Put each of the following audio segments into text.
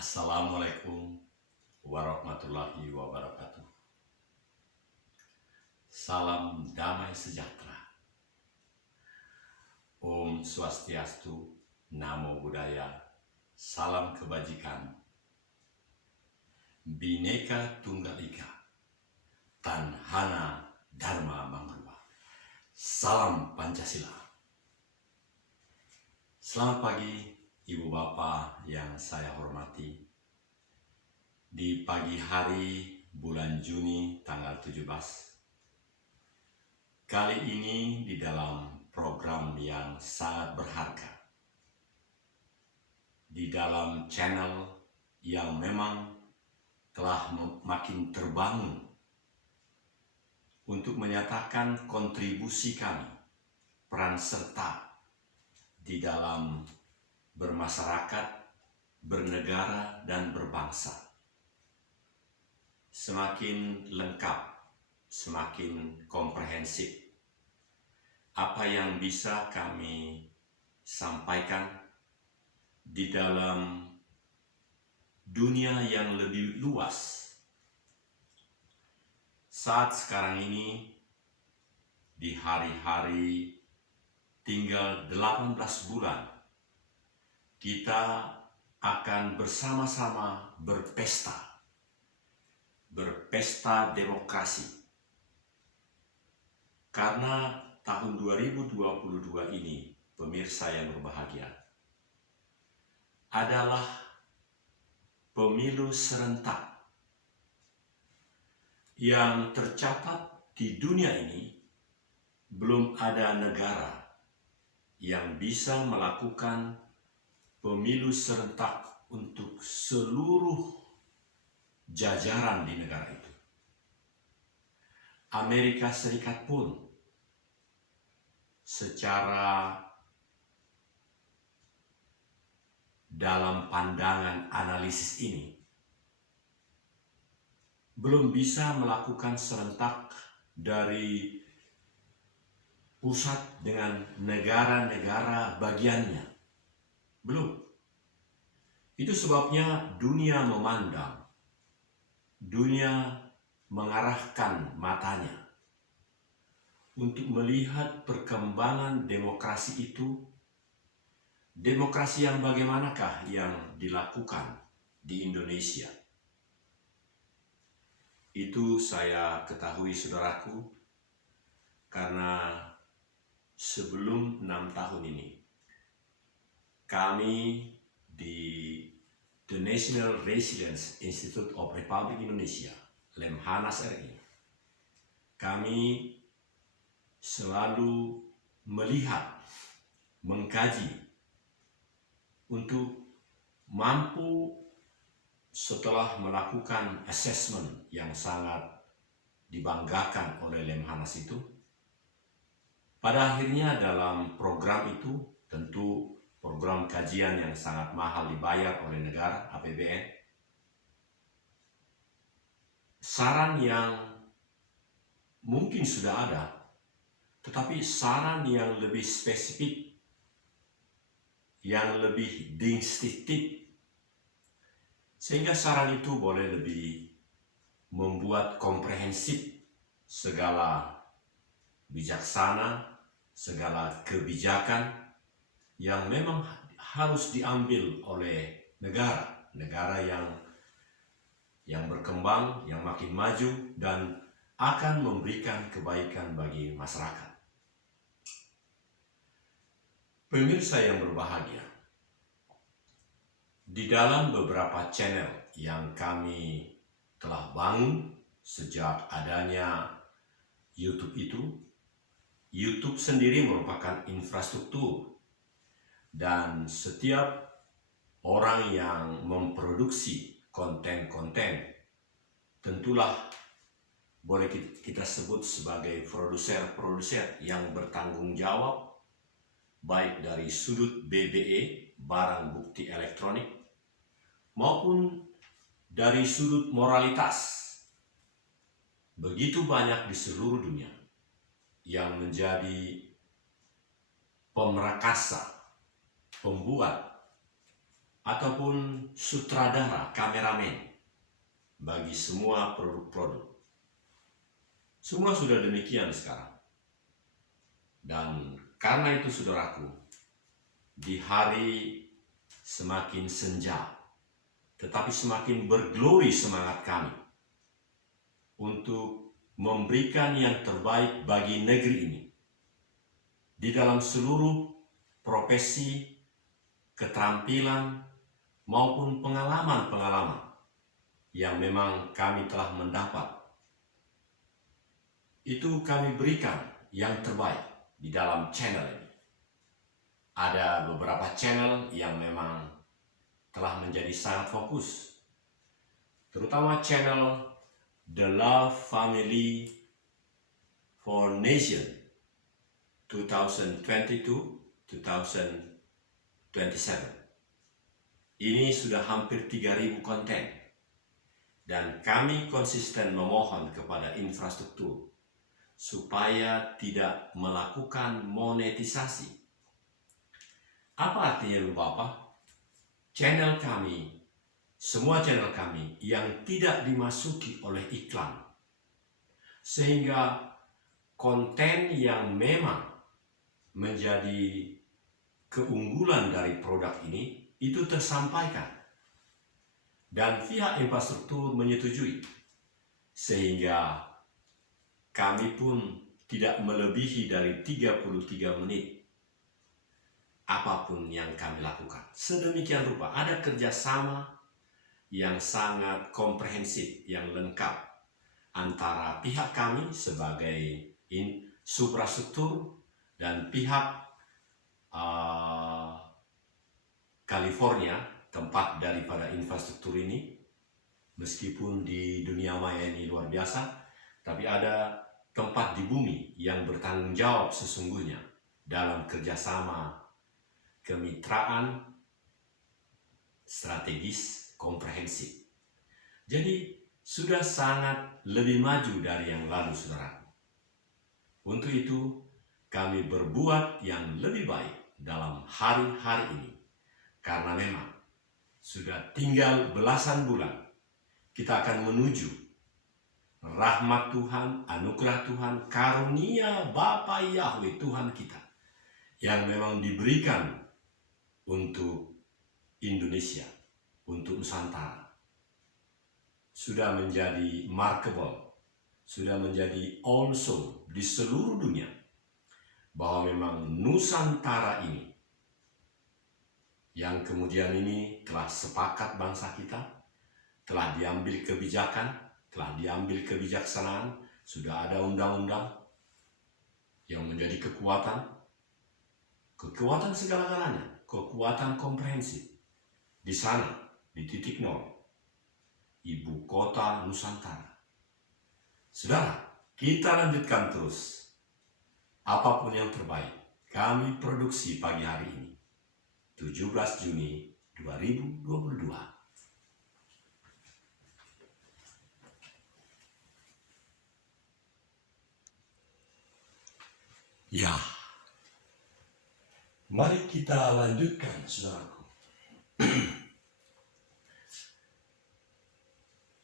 Assalamualaikum warahmatullahi wabarakatuh. Salam damai sejahtera. Om Swastiastu, Namo Buddhaya, salam kebajikan. Bhinneka Tunggal Ika, Tanhana Dharma Manggala. Salam Pancasila. Selamat pagi Ibu Bapak yang saya hormati. Di pagi hari bulan Juni tanggal 17. Kali ini di dalam program yang sangat berharga. Di dalam channel yang memang telah makin terbangun untuk menyatakan kontribusi kami, peran serta di dalam bermasyarakat, bernegara, dan berbangsa. Semakin lengkap, semakin komprehensif apa yang bisa kami sampaikan di dalam dunia yang lebih luas. Saat sekarang ini, di hari-hari tinggal 18 bulan, kita akan bersama-sama berpesta demokrasi. Karena tahun 2022 ini, pemirsa yang berbahagia, adalah pemilu serentak yang tercatat di dunia ini. Belum ada negara yang bisa melakukan pemilu serentak untuk seluruh jajaran di negara itu. Amerika Serikat pun secara dalam pandangan analisis ini belum bisa melakukan serentak dari pusat dengan negara-negara bagiannya. Belum. Itu sebabnya dunia memandang, dunia mengarahkan matanya untuk melihat perkembangan demokrasi itu. Demokrasi yang bagaimanakah yang dilakukan di Indonesia? Itu saya ketahui, saudaraku, karena sebelum 6 tahun ini kami di The National Resilience Institute of Republic Indonesia, Lemhanas RI, kami selalu melihat, mengkaji untuk mampu setelah melakukan assessment yang sangat dibanggakan oleh Lemhanas itu. Pada akhirnya dalam program itu, tentu program kajian yang sangat mahal dibayar oleh negara, APBN, saran yang mungkin sudah ada, tetapi saran yang lebih spesifik, yang lebih distinktif, sehingga saran itu boleh lebih membuat komprehensif segala bijaksana, segala kebijakan yang memang harus diambil oleh negara yang berkembang, yang makin maju, dan akan memberikan kebaikan bagi masyarakat. Pemirsa yang berbahagia, di dalam beberapa channel yang kami telah bangun sejak adanya YouTube itu, YouTube sendiri merupakan infrastruktur, dan setiap orang yang memproduksi konten-konten tentulah boleh kita sebut sebagai produser yang bertanggung jawab, baik dari sudut BBE, barang bukti elektronik, maupun dari sudut moralitas. Begitu banyak di seluruh dunia yang menjadi pemerakasa, pembuat ataupun sutradara, kameramen bagi semua produk-produk. Semua sudah demikian sekarang. Dan karena itu saudaraku, di hari semakin senja, tetapi semakin berglori semangat kami untuk memberikan yang terbaik bagi negeri ini di dalam seluruh profesi, keterampilan, maupun pengalaman-pengalaman yang memang kami telah mendapat. Itu kami berikan yang terbaik di dalam channel ini. Ada beberapa channel yang memang telah menjadi sangat fokus, terutama channel The Love Family for Nation 2022-2027. Ini sudah hampir 3.000 konten, dan kami konsisten memohon kepada infrastruktur supaya tidak melakukan monetisasi. Apa artinya Bapak? Channel kami, semua channel kami yang tidak dimasuki oleh iklan, sehingga konten yang memang menjadi keunggulan dari produk ini itu tersampaikan, dan pihak infrastruktur menyetujui, sehingga kami pun tidak melebihi dari 33 menit apapun yang kami lakukan. Sedemikian rupa ada kerjasama yang sangat komprehensif, yang lengkap antara pihak kami sebagai suprastruktur dan pihak California, tempat daripada infrastruktur ini. Meskipun di dunia maya ini luar biasa, tapi ada tempat di bumi yang bertanggung jawab sesungguhnya dalam kerjasama, kemitraan strategis komprehensif. Jadi sudah sangat lebih maju dari yang lalu, saudaraku. Untuk itu kami berbuat yang lebih baik dalam hari-hari ini, karena memang sudah tinggal belasan bulan kita akan menuju rahmat Tuhan, anugerah Tuhan, karunia Bapa Yahweh Tuhan kita yang memang diberikan untuk Indonesia, untuk Nusantara. Sudah menjadi markable, sudah menjadi also di seluruh dunia, bahwa memang Nusantara ini yang kemudian ini telah sepakat bangsa kita, telah diambil kebijakan, telah diambil kebijaksanaan, sudah ada undang-undang yang menjadi kekuatan segala-galanya, kekuatan komprehensif. Di sana, di titik nol, ibu kota Nusantara. Saudara, kita lanjutkan terus. Apapun yang terbaik, kami produksi pagi hari ini, 17 Juni 2022. Ya, mari kita lanjutkan, saudaraku.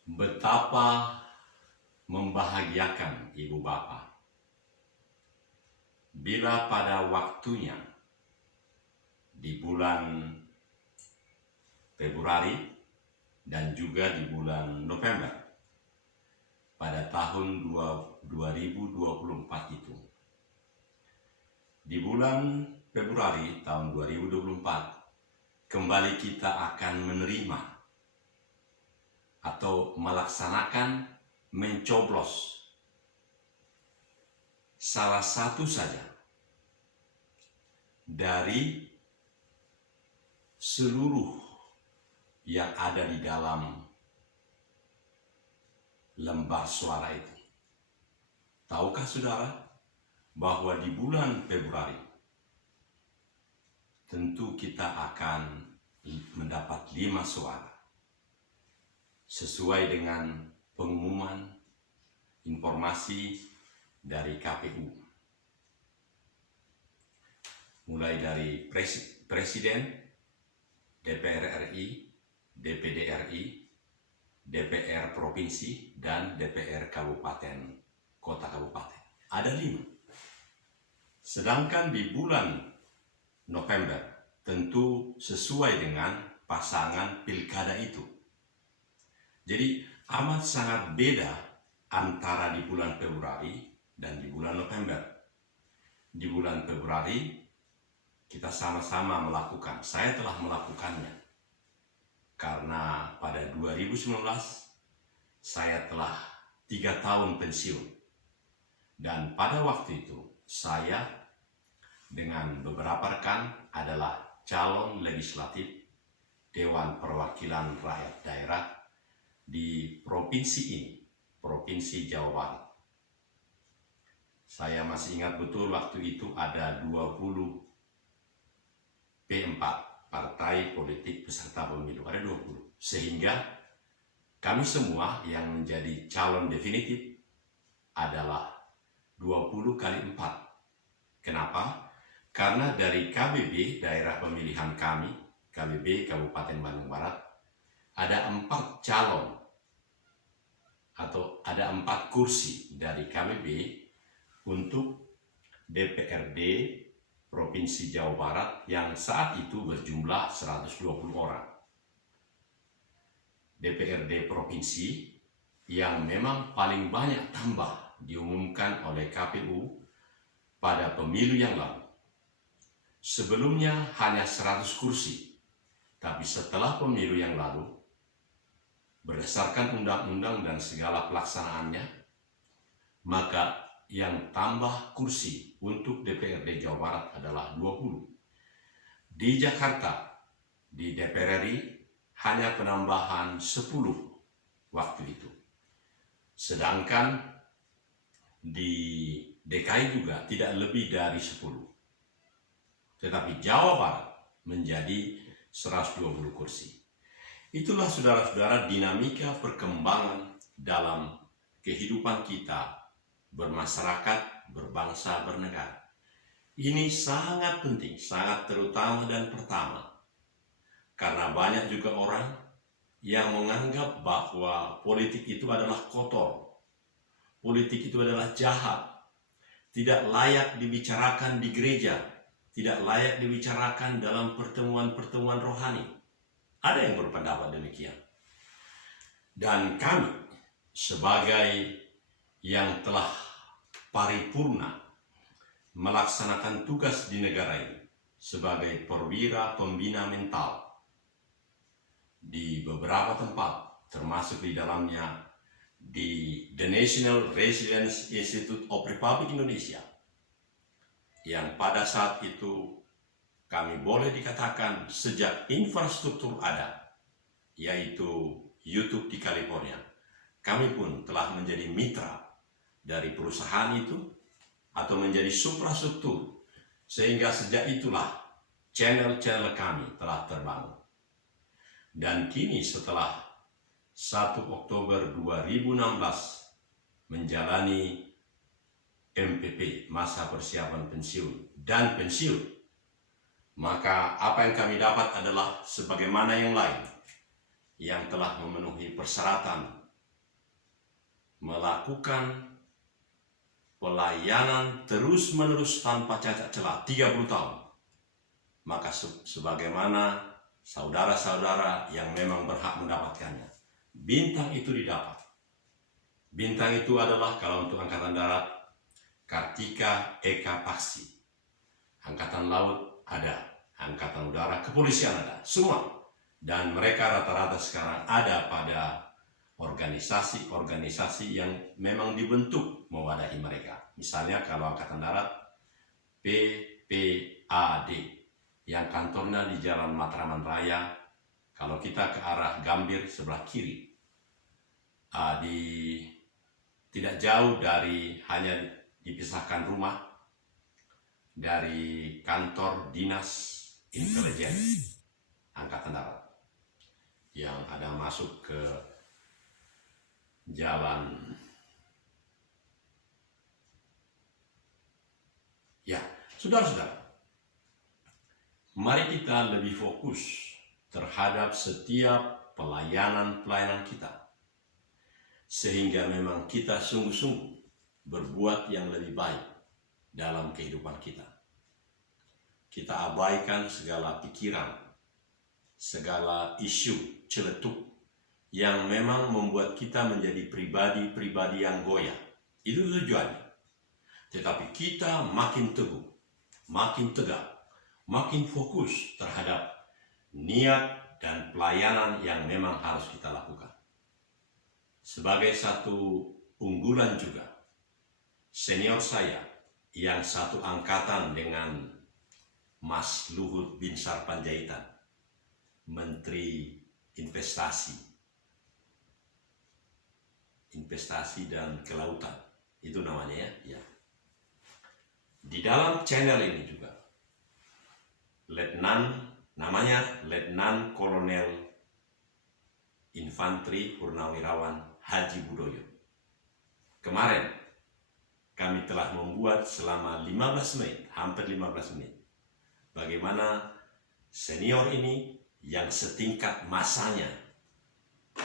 Betapa membahagiakan ibu bapa bila pada waktunya di bulan Februari dan juga di bulan November pada tahun 2024 itu. Di bulan Februari tahun 2024 kembali kita akan menerima atau melaksanakan mencoblos salah satu saja dari seluruh yang ada di dalam lembar suara itu. Tahukah saudara bahwa di bulan Februari tentu kita akan mendapat 5 suara sesuai dengan pengumuman informasi dari KPU, mulai dari presiden, DPR RI, DPD RI, DPR Provinsi, dan DPR Kabupaten, Kota Kabupaten. Ada 5. Sedangkan di bulan November tentu sesuai dengan pasangan pilkada itu. Jadi amat sangat beda antara di bulan Februari dan di bulan November. Di bulan Februari kita sama-sama melakukan, saya telah melakukannya. Karena pada 2019 saya telah 3 tahun pensiun. Dan pada waktu itu saya dengan beberapa rekan adalah calon legislatif Dewan Perwakilan Rakyat Daerah di provinsi ini, Provinsi Jawa Barat. Saya masih ingat betul waktu itu ada 20 P4, partai politik peserta pemilu, ada 20. Sehingga kami semua yang menjadi calon definitif adalah 20 kali 4. Kenapa? Karena dari KBB, daerah pemilihan kami, KBB Kabupaten Bandung Barat, ada 4 calon atau ada 4 kursi dari KBB untuk DPRD Provinsi Jawa Barat yang saat itu berjumlah 120 orang. DPRD Provinsi yang memang paling banyak tambah diumumkan oleh KPU pada pemilu yang lalu. Sebelumnya hanya 100 kursi, tapi setelah pemilu yang lalu, berdasarkan undang-undang dan segala pelaksanaannya, maka yang tambah kursi untuk DPRD Jawa Barat adalah 20. Di Jakarta, di DPR RI, hanya penambahan 10 waktu itu. Sedangkan di DKI juga tidak lebih dari 10. Tetapi Jawa Barat menjadi 120 kursi. Itulah saudara-saudara dinamika perkembangan dalam kehidupan kita bermasyarakat, berbangsa, bernegara. Ini sangat penting, sangat terutama dan pertama. Karena banyak juga orang yang menganggap bahwa politik itu adalah kotor. Politik itu adalah jahat. Tidak layak dibicarakan di gereja. Tidak layak dibicarakan dalam pertemuan-pertemuan rohani. Ada yang berpendapat demikian. Dan kami sebagai yang telah paripurna melaksanakan tugas di negara ini sebagai perwira pembina mental di beberapa tempat, termasuk di dalamnya di The National Resilience Institute of Republic Indonesia, yang pada saat itu kami boleh dikatakan sejak infrastruktur ada, yaitu YouTube di California, kami pun telah menjadi mitra dari perusahaan itu atau menjadi suprastruktur, sehingga sejak itulah channel-channel kami telah terbangun. Dan kini setelah 1 Oktober 2016 menjalani MPP, masa persiapan pensiun, dan pensiun, maka apa yang kami dapat adalah sebagaimana yang lain yang telah memenuhi persyaratan melakukan pelayanan terus-menerus tanpa cacat celah 30 tahun. Maka sebagaimana saudara-saudara yang memang berhak mendapatkannya, bintang itu didapat. Bintang itu adalah kalau untuk Angkatan Darat, Kartika Eka Paksi. Angkatan Laut ada, Angkatan Udara, Kepolisian ada, semua. Dan mereka rata-rata sekarang ada pada organisasi-organisasi yang memang dibentuk mewadahi mereka. Misalnya kalau Angkatan Darat, PPAD, yang kantornya di Jalan Matraman Raya. Kalau kita ke arah Gambir sebelah kiri, tidak jauh dari, hanya dipisahkan rumah dari kantor Dinas Intelijen Angkatan Darat, yang ada masuk ke jalan, ya, saudara-saudara, mari kita lebih fokus terhadap setiap pelayanan-pelayanan kita. Sehingga memang kita sungguh-sungguh berbuat yang lebih baik dalam kehidupan kita. Kita abaikan segala pikiran, segala isu celetuk yang memang membuat kita menjadi pribadi-pribadi yang goyah. Itu tujuannya. Tetapi kita makin teguh, makin tegak, makin fokus terhadap niat dan pelayanan yang memang harus kita lakukan. Sebagai satu unggulan juga, senior saya yang satu angkatan dengan Mas Luhut Binsar Panjaitan, Menteri Investasi dan Kelautan, itu namanya ya. Di dalam channel ini juga, Letnan Kolonel Infanteri Purnawirawan Haji Budoyo. Kemarin kami telah membuat selama 15 menit, hampir 15 menit, bagaimana senior ini yang setingkat masanya,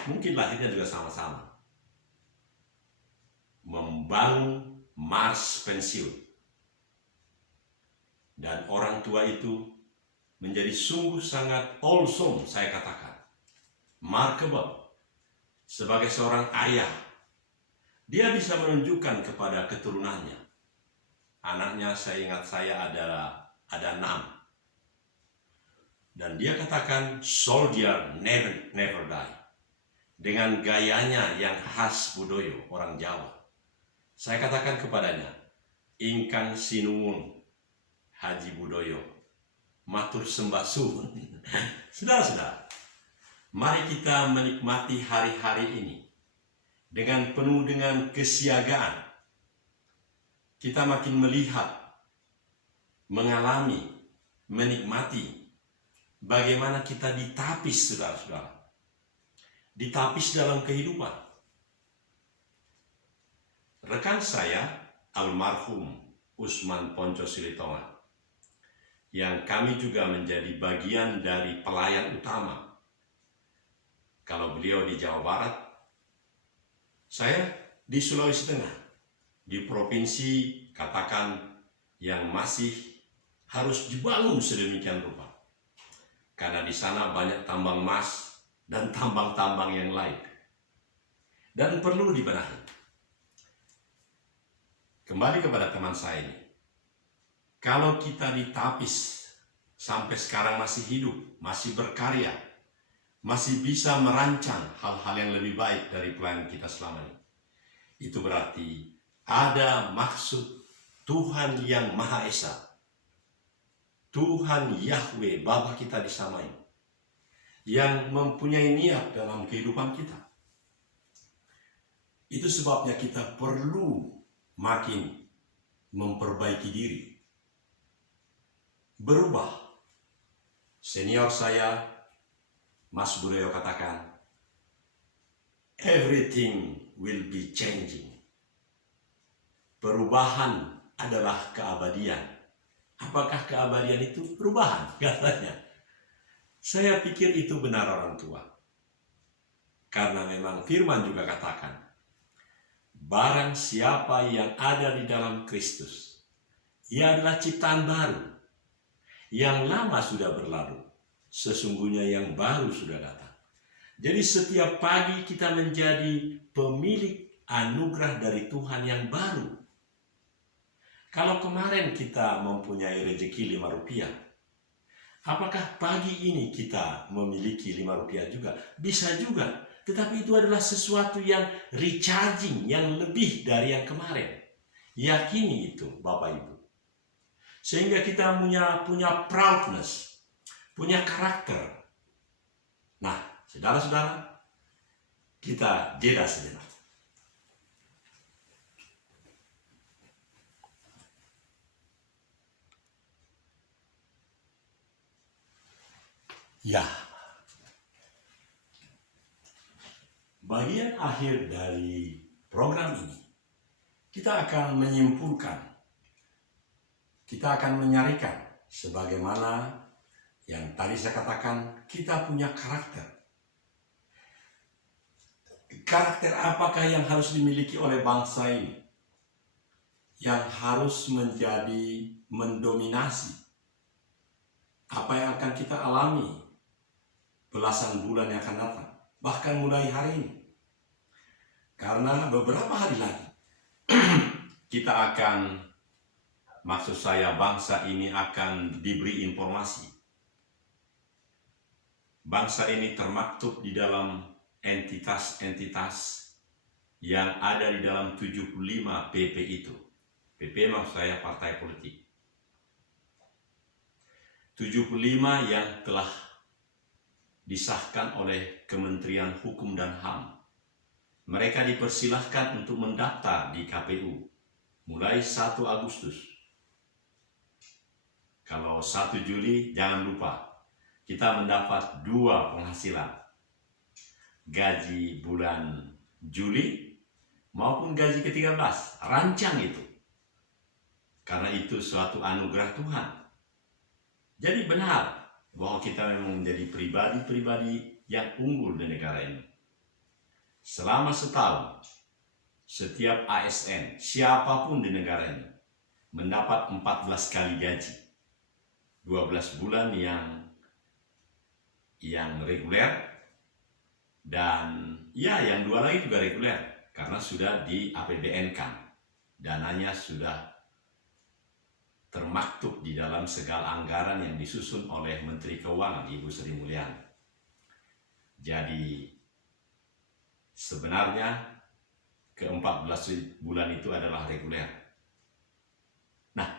mungkin lahirnya juga sama-sama, membangun Mars pensiun. Dan orang tua itu menjadi sungguh sangat awesome, saya katakan, remarkable. Sebagai seorang ayah, dia bisa menunjukkan kepada keturunannya. Anaknya, saya ingat ada 6. Dan dia katakan, soldier never die. Dengan gayanya yang khas Budoyo, orang Jawa. Saya katakan kepadanya, ingkang sinuwun Haji Budoyo, matur sembah suwun. Saudara-saudara, mari kita menikmati hari-hari ini dengan penuh dengan kesiagaan. Kita makin melihat, mengalami, menikmati bagaimana kita ditapis, saudara-saudara. Ditapis dalam kehidupan. Rekan saya, almarhum Usman Ponco Silitonga, yang kami juga menjadi bagian dari pelayan utama. Kalau beliau di Jawa Barat, saya di Sulawesi Tengah, di provinsi katakan yang masih harus dibangun sedemikian rupa. Karena di sana banyak tambang emas dan tambang-tambang yang lain. Dan perlu dibenahi. Kembali kepada teman saya ini. Kalau kita ditapis sampai sekarang masih hidup, masih berkarya, masih bisa merancang hal-hal yang lebih baik dari pelayanan kita selama ini, itu berarti ada maksud Tuhan yang Maha Esa, Tuhan Yahweh, Bapa kita di sama ini, yang mempunyai niat dalam kehidupan kita. Itu sebabnya kita perlu makin memperbaiki diri, berubah. Senior saya, Mas Budoyo, katakan, everything will be changing. Perubahan adalah keabadian. Apakah keabadian itu perubahan? Katanya. Saya pikir itu benar orang tua. Karena memang firman juga katakan, barang siapa yang ada di dalam Kristus, ia adalah ciptaan baru. Yang lama sudah berlalu, sesungguhnya yang baru sudah datang. Jadi setiap pagi kita menjadi pemilik anugerah dari Tuhan yang baru. Kalau kemarin kita mempunyai rezeki 5 rupiah, apakah pagi ini kita memiliki 5 rupiah juga? Bisa juga, tetapi itu adalah sesuatu yang recharging, yang lebih dari yang kemarin. Yakini itu, Bapak Ibu. Sehingga kita punya proudness, punya karakter. Nah, saudara-saudara, kita jeda sejenak. Ya, bagian akhir dari program ini, kita akan menyimpulkan, kita akan menyarikan sebagaimana Yang tadi saya katakan, kita punya karakter. Karakter apakah yang harus dimiliki oleh bangsa ini? Yang harus mendominasi apa yang akan kita alami belasan bulan yang akan datang, bahkan mulai hari ini. Karena beberapa hari lagi kita akan, maksud saya bangsa ini akan diberi informasi. Bangsa ini termaktub di dalam entitas-entitas yang ada di dalam 75 PP itu. PP maksud saya partai politik. 75 yang telah disahkan oleh Kementerian Hukum dan HAM. Mereka dipersilahkan untuk mendaftar di KPU mulai 1 Agustus. Kalau 1 Juli jangan lupa, kita mendapat 2 penghasilan. Gaji bulan Juli maupun gaji ke-13, rancang itu. Karena itu suatu anugerah Tuhan. Jadi benar bahwa kita memang menjadi pribadi-pribadi yang unggul di negara ini. Selama setahun, setiap ASN, siapapun di negara ini, mendapat 14 kali gaji. 12 bulan yang reguler, dan yang 2 lagi juga reguler, karena sudah di APBN-kan. Dananya sudah termaktub di dalam segala anggaran yang disusun oleh Menteri Keuangan, Ibu Sri Mulyani. Jadi sebenarnya ke-14 bulan itu adalah reguler. Nah,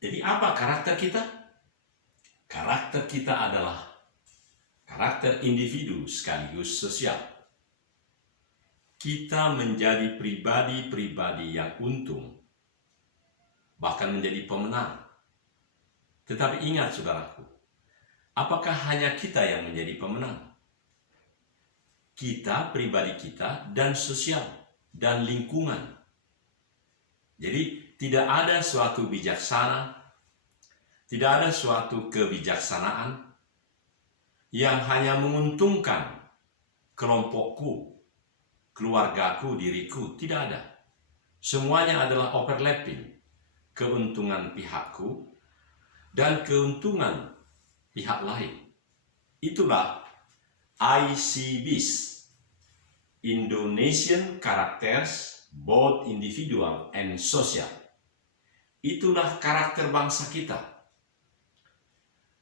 jadi apa karakter kita? Karakter kita adalah karakter individu sekaligus sosial. Kita menjadi pribadi-pribadi yang untung, bahkan menjadi pemenang. Tetapi ingat saudaraku, apakah hanya kita yang menjadi pemenang? Kita, pribadi kita, dan sosial, dan lingkungan. Jadi tidak ada suatu bijaksana, tidak ada suatu kebijaksanaan yang hanya menguntungkan kelompokku, keluargaku, diriku. Tidak ada. Semuanya adalah overlapping. Keuntungan pihakku dan keuntungan pihak lain. Itulah ICBs, Indonesian Characters, both individual and social. Itulah karakter bangsa kita.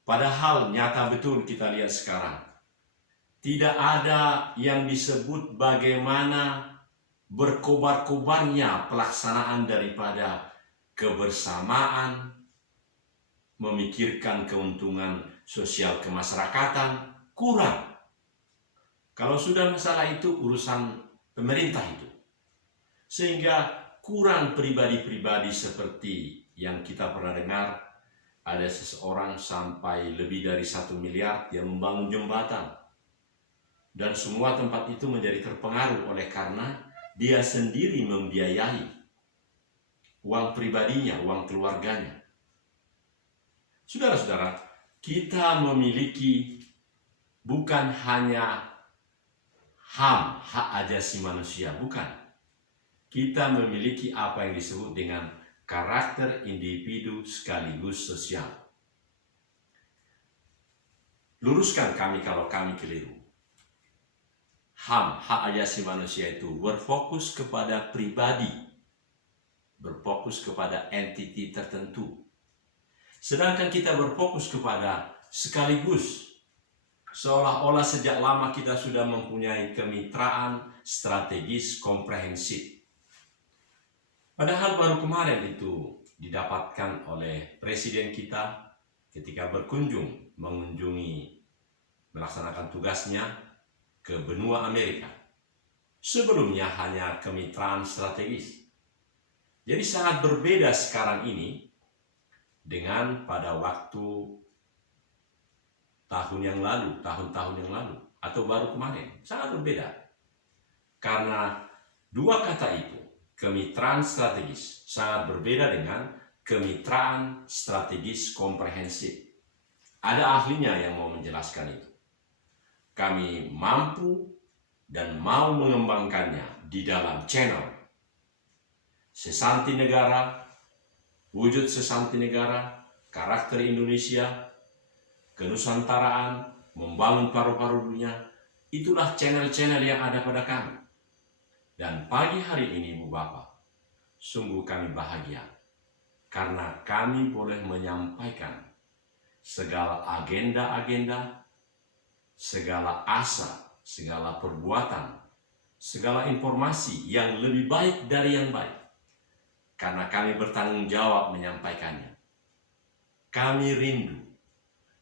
Padahal nyata betul kita lihat sekarang, tidak ada yang disebut bagaimana berkobar-kobarnya pelaksanaan daripada kebersamaan, memikirkan keuntungan sosial kemasyarakatan, kurang. Kalau sudah masalah itu urusan pemerintah itu. Sehingga kurang pribadi-pribadi seperti yang kita pernah dengar, ada seseorang sampai lebih dari 1 miliar yang membangun jembatan. Dan semua tempat itu menjadi terpengaruh oleh karena dia sendiri membiayai uang pribadinya, uang keluarganya. Saudara-saudara, kita memiliki bukan hanya HAM, hak asasi manusia, bukan. Kita memiliki apa yang disebut dengan karakter individu sekaligus sosial. Luruskan kami kalau kami keliru. HAM, hak asasi manusia itu berfokus kepada pribadi, berfokus kepada entiti tertentu. Sedangkan kita berfokus kepada sekaligus. Seolah-olah sejak lama kita sudah mempunyai kemitraan strategis komprehensif. Padahal baru kemarin itu didapatkan oleh Presiden kita ketika mengunjungi, melaksanakan tugasnya ke benua Amerika. Sebelumnya hanya kemitraan strategis. Jadi sangat berbeda sekarang ini dengan pada waktu tahun-tahun yang lalu, atau baru kemarin. Sangat berbeda. Karena 2 kata itu, kemitraan strategis, sangat berbeda dengan kemitraan strategis komprehensif. Ada ahlinya yang mau menjelaskan itu. Kami mampu dan mau mengembangkannya di dalam channel Sesanti Negara, Wujud Sesanti Negara, Karakter Indonesia, Kenusantaraan, Membangun Paru-Paru Dunia. Itulah channel-channel yang ada pada kami. Dan pagi hari ini, Ibu Bapak, sungguh kami bahagia karena kami boleh menyampaikan segala agenda-agenda, segala asa, segala perbuatan, segala informasi yang lebih baik dari yang baik. Karena kami bertanggung jawab menyampaikannya. Kami rindu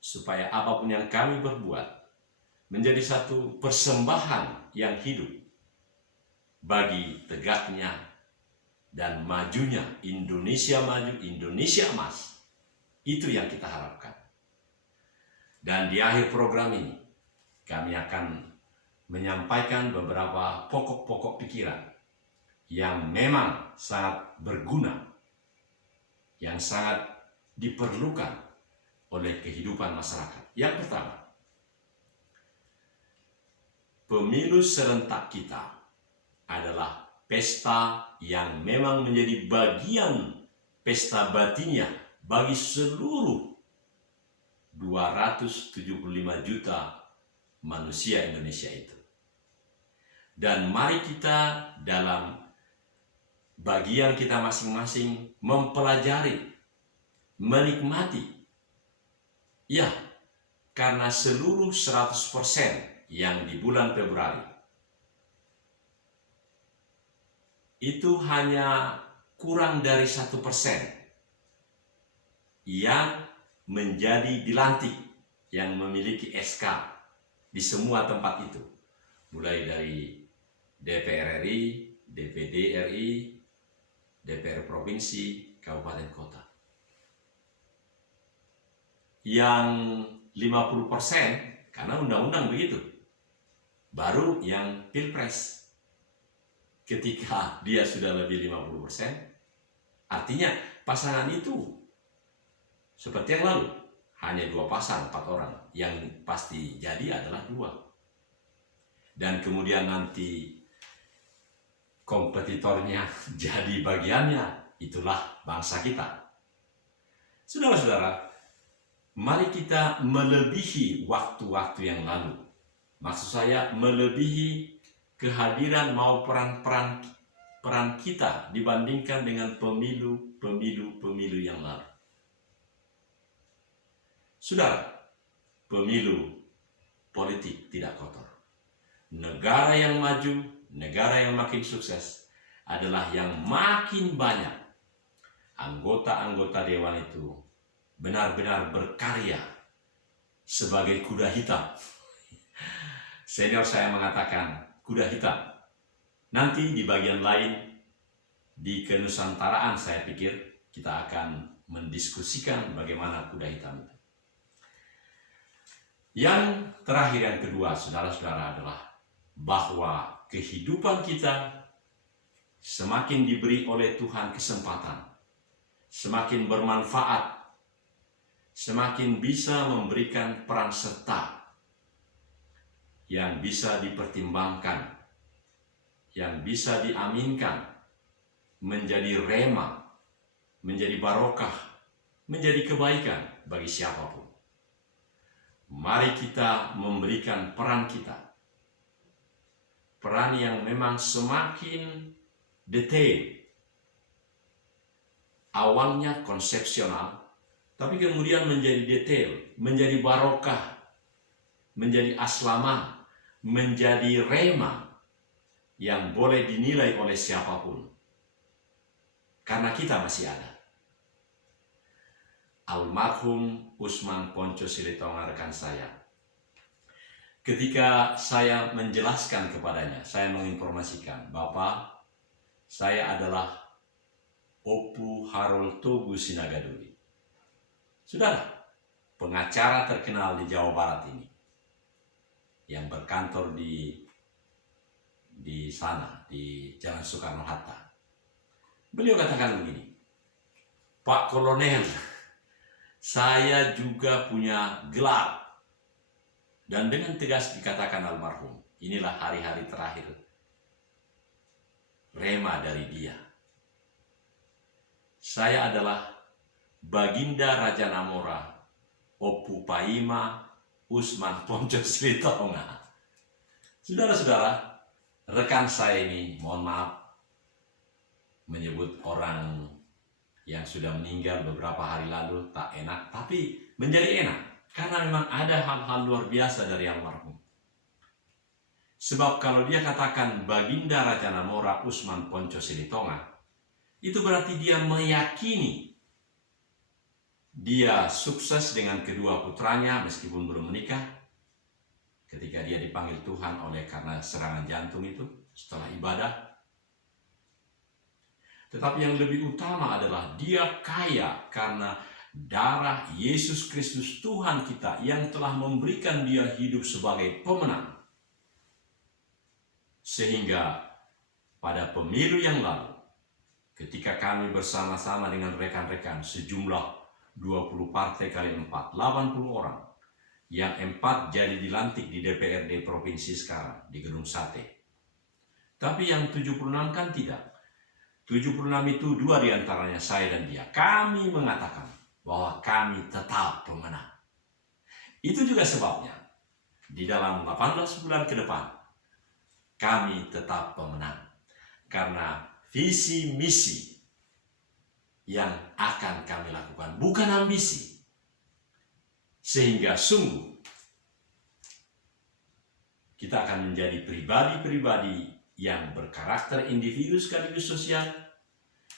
supaya apapun yang kami berbuat menjadi satu persembahan yang hidup bagi tegaknya dan majunya Indonesia maju, Indonesia emas. Itu yang kita harapkan. Dan di akhir program ini, kami akan menyampaikan beberapa pokok-pokok pikiran yang memang sangat berguna, yang sangat diperlukan oleh kehidupan masyarakat. Yang pertama, pemilu serentak kita adalah pesta yang memang menjadi bagian pesta batinnya bagi seluruh 275 juta manusia Indonesia itu. Dan mari kita dalam bagian kita masing-masing mempelajari, menikmati. Ya, karena seluruh 100% yang di bulan Februari itu hanya kurang dari 1% yang menjadi dilantik, yang memiliki SK di semua tempat itu, mulai dari DPR RI, DPD RI, DPR provinsi, kabupaten kota. Yang 50% karena undang-undang begitu, baru yang pilpres. Ketika dia sudah lebih 50%, artinya pasangan itu seperti yang lalu, hanya 2 pasang, 4 orang. Yang pasti jadi adalah 2. Dan kemudian nanti kompetitornya jadi bagiannya, itulah bangsa kita. Saudara-saudara, mari kita melebihi waktu-waktu yang lalu. Maksud saya melebihi kehadiran mau peran kita dibandingkan dengan pemilu yang lalu. Saudara, pemilu politik tidak kotor. Negara yang maju, negara yang makin sukses adalah yang makin banyak anggota-anggota dewan itu benar-benar berkarya sebagai kuda hitam. Senior saya mengatakan kuda hitam. Nanti di bagian lain, di kenusantaraan, saya pikir kita akan mendiskusikan bagaimana kuda hitam itu. Yang terakhir, yang kedua, saudara-saudara, adalah bahwa kehidupan kita semakin diberi oleh Tuhan kesempatan, semakin bermanfaat, semakin bisa memberikan peran serta yang bisa dipertimbangkan, yang bisa diaminkan, menjadi rema, menjadi barokah, menjadi kebaikan bagi siapapun. Mari kita memberikan peran kita, peran yang memang semakin detail. Awalnya konsepsional, tapi kemudian menjadi detail, menjadi barokah, menjadi aslamah, menjadi rema yang boleh dinilai oleh siapapun. Karena kita masih ada. Almarhum Usman Ponco Silitonga, rekan saya, ketika saya menjelaskan kepadanya, saya menginformasikan, Bapak, saya adalah Opu Harol Togu Sinagaduli. Saudara, pengacara terkenal di Jawa Barat ini, yang berkantor di sana, di Jalan Soekarno-Hatta. Beliau katakan begini, Pak Kolonel, saya juga punya gelap. Dan dengan tegas dikatakan almarhum, inilah hari-hari terakhir rema dari dia. Saya adalah Baginda Raja Namora, Opu Paima Usman Poncos Litonga. Saudara-saudara, rekan saya ini, mohon maaf menyebut orang yang sudah meninggal beberapa hari lalu tak enak, tapi menjadi enak karena memang ada hal-hal luar biasa dari almarhum. Sebab kalau dia katakan Baginda Raja Namora Usman Poncos Litonga, itu berarti dia meyakini dia sukses dengan kedua putranya meskipun belum menikah ketika dia dipanggil Tuhan oleh karena serangan jantung itu setelah ibadah. Tetapi yang lebih utama adalah dia kaya karena darah Yesus Kristus Tuhan kita yang telah memberikan dia hidup sebagai pemenang. Sehingga pada pemilu yang lalu, ketika kami bersama-sama dengan rekan-rekan sejumlah 20 partai kali 4, 80 orang, yang 4 jadi dilantik di DPRD Provinsi sekarang, di Gedung Sate. Tapi yang 76 kan tidak. 76 itu 2 diantaranya saya dan dia. Kami mengatakan bahwa kami tetap pemenang. Itu juga sebabnya di dalam 18 bulan ke depan kami tetap pemenang. Karena visi misi yang akan kami lakukan bukan ambisi. Sehingga sungguh kita akan menjadi pribadi-pribadi yang berkarakter individu sekaligus sosial.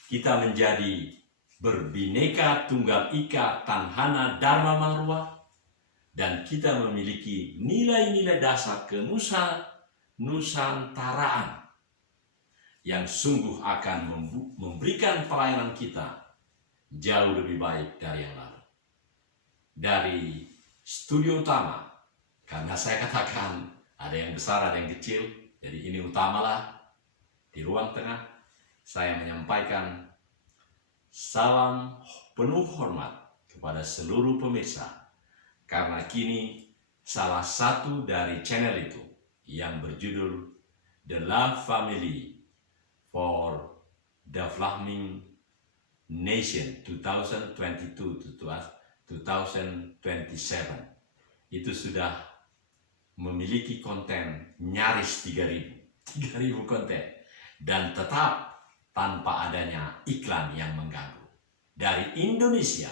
Kita menjadi berbineka tunggal ika tanhana dharma marwah, dan kita memiliki nilai-nilai dasar kenusantaraan yang sungguh akan memberikan pelayanan kita jauh lebih baik dari yang lalu. Dari studio utama, karena saya katakan ada yang besar ada yang kecil, jadi ini utamalah. Di ruang tengah saya menyampaikan salam penuh hormat kepada seluruh pemirsa, karena kini salah satu dari channel itu yang berjudul The Love Family for Developing Nation 2022-2027 itu sudah memiliki konten nyaris 3.000 konten, dan tetap tanpa adanya iklan yang mengganggu. Dari Indonesia,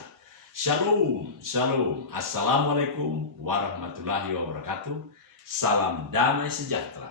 Shalom, Shalom, Assalamualaikum warahmatullahi wabarakatuh. Salam damai sejahtera.